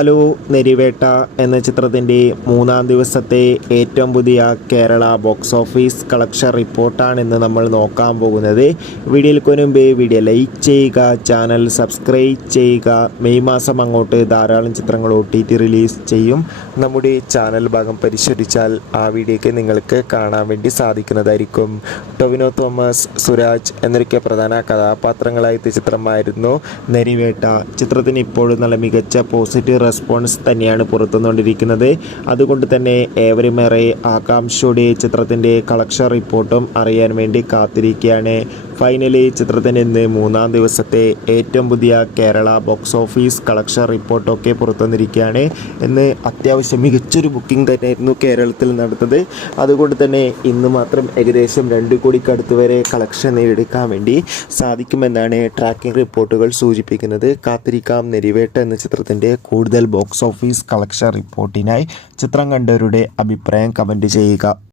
Hello നെരിവേട്ട എന്ന ചിത്രത്തിൻ്റെ മൂന്നാം ദിവസത്തെ ഏറ്റവും പുതിയ കേരള ബോക്സ് ഓഫീസ് കളക്ഷൻ റിപ്പോർട്ടാണ് ഇന്ന് നമ്മൾ നോക്കാൻ പോകുന്നത്. വീഡിയോയിൽ മുൻപ് വീഡിയോ ലൈക്ക് ചെയ്യുക, ചാനൽ സബ്സ്ക്രൈബ് ചെയ്യുക. മെയ് മാസം അങ്ങോട്ട് ധാരാളം ചിത്രങ്ങൾ OTT റിലീസ് ചെയ്യും. നമ്മുടെ ചാനൽ ഭാഗം പരിശോധിച്ചാൽ ആ വീഡിയോയ്ക്ക് നിങ്ങൾക്ക് കാണാൻ വേണ്ടി സാധിക്കുന്നതായിരിക്കും. ടൊവിനോ തോമസ്, സുരാജ് എന്നൊക്കെ പ്രധാന കഥാപാത്രങ്ങളായ ചിത്രമായിരുന്നു നെരിവേട്ട. ചിത്രത്തിന് ഇപ്പോഴും നല്ല മികച്ച പോസിറ്റീവ് റെസ്പോൺസ് തന്നെയാണ് പുറത്തുകൊണ്ടിരിക്കുന്നത്. അതുകൊണ്ട് തന്നെ ഏവരുമേറെ ആകാംക്ഷയോടെ ചിത്രത്തിൻ്റെ കളക്ഷൻ റിപ്പോർട്ടും അറിയാൻ വേണ്ടി കാത്തിരിക്കുകയാണ്. ഫൈനലി ചിത്രത്തിന് ഇന്ന് മൂന്നാം ദിവസത്തെ ഏറ്റവും പുതിയ കേരള ബോക്സ് ഓഫീസ് കളക്ഷൻ റിപ്പോർട്ടൊക്കെ പുറത്തുവന്നിരിക്കുകയാണ്. ഇന്ന് അത്യാവശ്യം മികച്ചൊരു ബുക്കിംഗ് തന്നെയായിരുന്നു കേരളത്തിൽ നടന്നത്. അതുകൊണ്ട് തന്നെ ഇന്ന് മാത്രം ഏകദേശം 2 കോടിക്കടുത്ത് വരെ കളക്ഷൻ നേടിയെടുക്കാൻ വേണ്ടി സാധിക്കുമെന്നാണ് ട്രാക്കിംഗ് റിപ്പോർട്ടുകൾ സൂചിപ്പിക്കുന്നത്. കാത്തിരിക്കാം നെരിവേട്ട എന്ന ചിത്രത്തിൻ്റെ കൂടുതൽ ബോക്സ് ഓഫീസ് കളക്ഷൻ റിപ്പോർട്ടിനായി. ചിത്രം കണ്ടവരുടെ അഭിപ്രായം കമൻറ്റ് ചെയ്യുക.